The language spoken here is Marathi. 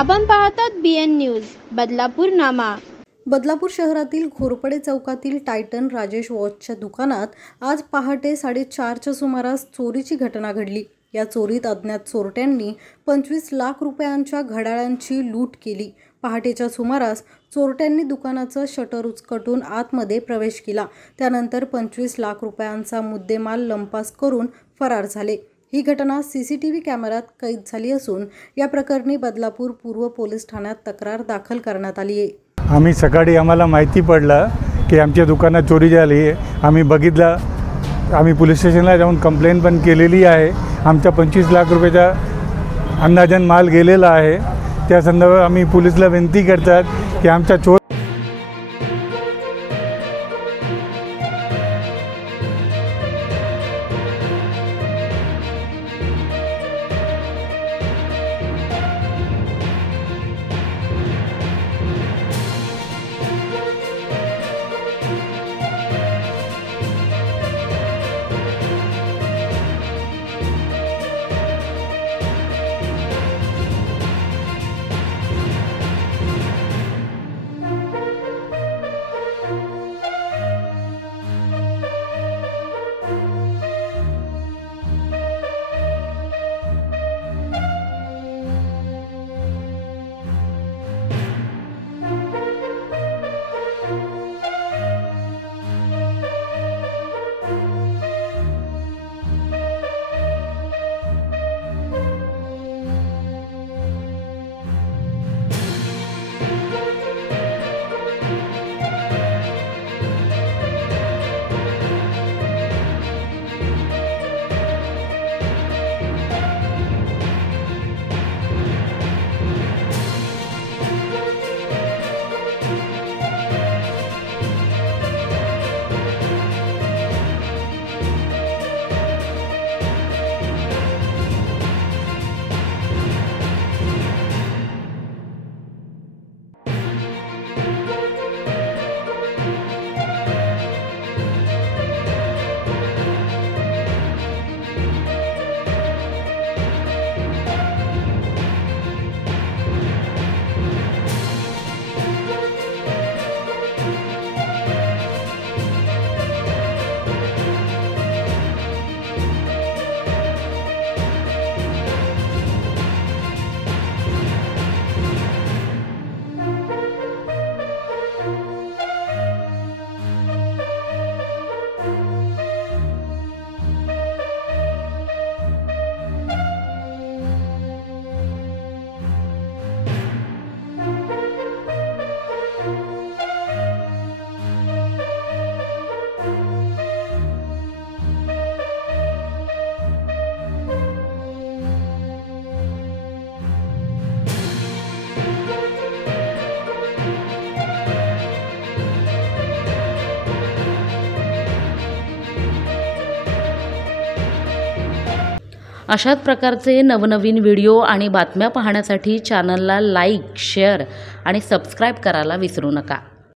आपण पाहतात BN न्यूज बदलापूर नामा। बदलापूर शहरातील घोरपडे चौकातील टायटन राजेश वॉचच्या दुकानात आज पहाटे 4:30च्या सुमारास चोरीची घटना घडली। या चोरीत अज्ञात चोरट्यांनी 25 लाख रुपयांच्या घड्याळांची लूट केली। पहाटेच्या सुमारास चोरट्यांनी दुकानाचं शटर उचकटून आतमध्ये प्रवेश केला। त्यानंतर 25 लाख रुपयांचा मुद्देमाल लंपास करून फरार झाले। ही घटना CCTV कॅमेऱ्यात कैद झाली असून या प्रकरणी बदलापूर पूर्व पोलीस ठाण्यात तक्रार दाखल करण्यात आली आहे। आम्ही सकाळी आम्हाला माहिती पडलं की आमच्या दुकानात चोरी झाली आहे। आम्ही बघितलं, आम्ही पोलीस स्टेशनला जाऊन कंप्लेंट पण केलेली आहे। आमचा 25 लाख रुपयाचा अंदाजन माल गेलेला आहे। त्या संदर्भात आम्ही पोलिसला विनंती करतात की आमचा चोर अशाच प्रकारचे नवनवीन व्हिडिओ आणि बातम्या पाहण्यासाठी चॅनलला लाईक, शेअर आणि सबस्क्राईब करायला विसरू नका।